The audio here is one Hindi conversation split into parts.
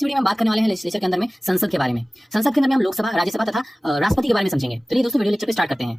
इस वीडियो में बात करने वाले हैं लेजिस्लेचर के अंदर में संसद के बारे में। संसद के अंदर में हम लोकसभा, राज्यसभा तथा राष्ट्रपति के बारे में समझेंगे। चलिए दोस्तों वीडियो लेक्चर पे स्टार्ट करते हैं।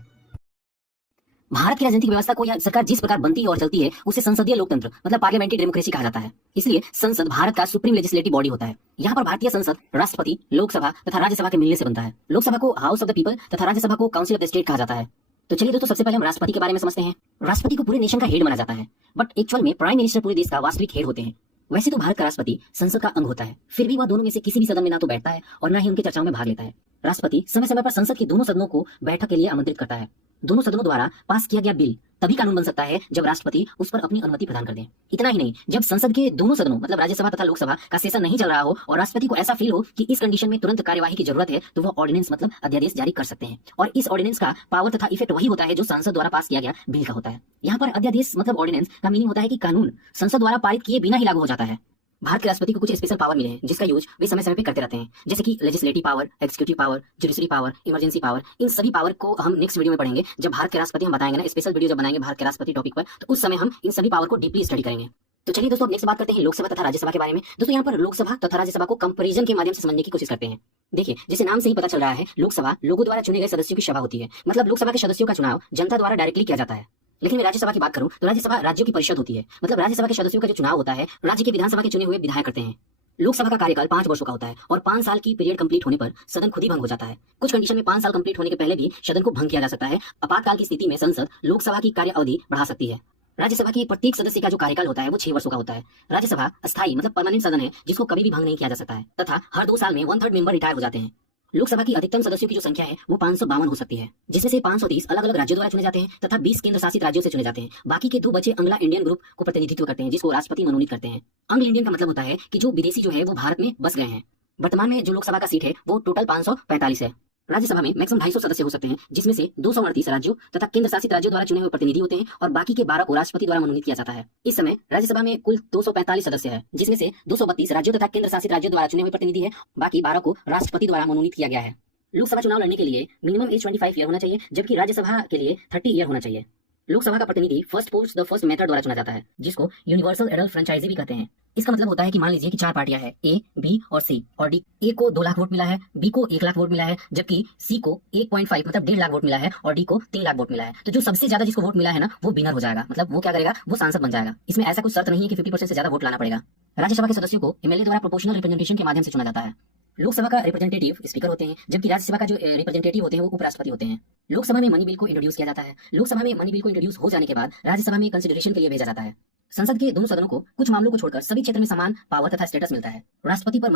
भारत की राजनीतिक व्यवस्था को या सरकार जिस प्रकार बनती और चलती है उसे संसदीय लोकतंत्र मतलब पार्लियामेंट्री डेमोक्रेसी कहा जाता है। इसलिए संसद भारत का सुप्रीम लेजिस्लेटिव बॉडी होता है। यहाँ पर भारतीय संसद राष्ट्रपति, लोकसभा तथा राज्यसभा के मिलने से बनता है। लोकसभा को हाउस ऑफ द पीपल तथा राज्यसभा को काउंसिल ऑफ द स्टेट कहा जाता है। तो चलिए दोस्तों सबसे पहले हम राष्ट्रपति के बारे में समझते हैं। राष्ट्रपति को पूरे नेशन का हेड माना जाता है, बट एक्चुअल में प्राइम मिनिस्टर पूरे देश का वास्तविक हेड होते हैं। वैसे तो भारत का राष्ट्रपति संसद का अंग होता है, फिर भी वह दोनों में से किसी भी सदन में ना तो बैठता है और ना ही उनकी चर्चाओं में भाग लेता है। राष्ट्रपति समय समय पर संसद के दोनों सदनों को बैठक के लिए आमंत्रित करता है। दोनों सदनों द्वारा पास किया गया बिल तभी कानून बन सकता है जब राष्ट्रपति उस पर अपनी अनुमति प्रदान कर दें। इतना ही नहीं, जब संसद के दोनों सदनों मतलब राज्यसभा तथा लोकसभा का सेशन नहीं चल रहा हो और राष्ट्रपति को ऐसा फील हो कि इस कंडीशन में तुरंत कार्यवाही की जरूरत है, तो वह ऑर्डिनेंस मतलब अध्यादेश जारी कर सकते हैं। और इस ऑर्डिनेंस का पावर तथा इफेक्ट वही होता है जो संसद द्वारा पास किया गया बिल का होता है। यहाँ पर अध्यादेश मतलब ऑर्डिनेंस का मीनिंग होता है कि कानून संसद द्वारा पारित किए बिना ही लागू हो जाता है। भारत के राष्ट्रपति को कुछ स्पेशल पावर मिले हैं जिसका यूज वे समय समय पे करते रहते हैं, जैसे कि legislative power, executive power, judiciary power, emergency power. इन सभी पावर को हम नेक्स्ट वीडियो में पढ़ेंगे। जब भारत के राष्ट्रपति हम बताएंगे ना, स्पेशल वीडियो जब बनाएंगे भारत के राष्ट्रपति टॉपिक पर, तो उस समय हम इन सभी पावर को डीपली स्टडी करेंगे। तो चलिए दोस्तों नेक्स्ट बात करते हैं लोकसभा तथा राज्यसभा के बारे में। दोस्तों यहाँ पर लोकसभा तथा राज्यसभा को कंपैरिजन के माध्यम से समझने की कोशिश करते हैं। देखिए, जैसे नाम से ही पता चल रहा है, लोकसभा लोगों द्वारा चुने गए सदस्यों की सभा होती है। मतलब लोकसभा के सदस्यों का चुनाव जनता द्वारा डायरेक्टली किया जाता है। लेकिन मैं राज्यसभा की बात करूं तो राज्यसभा राज्यों की परिषद होती है। मतलब राज्यसभा के सदस्यों का जो चुनाव होता है राज्य की विधानसभा के चुने हुए विधायक करते हैं। लोकसभा का कार्यकाल 5 वर्षों का होता है और 5 साल की पीरियड कंप्लीट होने पर सदन खुद ही भंग हो जाता है। कुछ कंडीशन में 5 साल कंप्लीट होने के पहले भी सदन को भंग किया जा सकता है। आपातकाल की स्थिति में संसद लोकसभा की कार्य अवधि बढ़ा सकती है। राज्यसभा के प्रत्येक सदस्य का जो कार्यकाल होता है वो 6 वर्षों का होता है। राज्यसभा अस्थायी मतलब परमानेंट सदन है जिसको कभी भी भंग नहीं किया जा सकता है तथा हर 2 साल में 1/3 मेंबर रिटायर हो जाते हैं। लोकसभा की अधिकतम सदस्यों की जो संख्या है वो 552 हो सकती है, जिसमें से 530 अलग अलग राज्यों द्वारा चुने जाते हैं तथा 20 केंद्र शासित राज्यों से चुने जाते हैं। बाकी के 2 बचे अंग्लो इंडियन ग्रुप को प्रतिनिधित्व करते हैं, जिसको राष्ट्रपति मनोनीत करते हैं। अंग्लो इंडियन का मतलब होता है कि जो विदेशी जो है वो भारत में बस गए हैं। वर्तमान में जो लोकसभा का सीट है वो टोटल 545 है। राज्यसभा में मैक्सिमम 250 सदस्य हो सकते हैं, जिसमें से 238 राज्यों तथा केंद्र शासित राज्यों द्वारा चुने हुए प्रतिनिधि होते हैं और बाकी के 12 को राष्ट्रपति द्वारा मनोनीत किया जाता है। इस समय राज्यसभा में कुल 245 सदस्य है, जिसमें से 232 राज्यों तथा केंद्र शासित राज्यों द्वारा चुने हुए प्रतिनिधि है, बाकी 12 को राष्ट्रपति द्वारा मनोनीत किया गया है। लोकसभा चुनाव लड़ने के लिए मिनिमम एज 25 ईयर होना चाहिए, जबकि राज्यसभा के लिए 30 ईयर होना चाहिए। लोकसभा का प्रतिनिधि first post the first method द्वारा चुना जाता है, जिसको यूनिवर्सल एडल्ट फ्रेंचाइजी भी कहते हैं। इसका मतलब होता है कि मान लीजिए कि 4 पार्टियां हैं, ए, बी और सी, और डी। ए को 2 लाख वोट मिला है, बी को 1 लाख वोट मिला है, जबकि सी को 1.5 मतलब 1.5 लाख वोट मिला है और डी को 3 लाख वोट मिला है। तो जो सबसे ज्यादा जिसको वोट मिला है ना, वो विनर हो जाएगा। मतलब वो क्या करेगा, वो सांसद बन जाएगा। इसमें ऐसा कुछ शर्त नहीं है कि 50% से ज्यादा वोट लाना पड़ेगा। राज्यसभा के सदस्यों को एमएलए द्वारा प्रोपोर्शनल रिप्रेजेंटेशन के माध्यम से चुना जाता है। लोकसभा का रिप्रेजेंटेटिव स्पीकर होते हैं, जबकि राज्यसभा का जो रिप्रेजेंटेटिव होते हैं वो उपराष्ट्रपति होते हैं। लोकसभा में मनी बिल को इंट्रोड्यूस किया जाता है। लोकसभा में मनी बिल को इंट्रोड्यूस हो जाने के बाद राज्यसभा में कंसिडरेशन के लिए भेजा जाता है। संसद के दोनों सदनों को कुछ मामलों को छोड़कर सभी क्षेत्र में समान पावर तथा स्टेटस मिलता है। राष्ट्रपति पर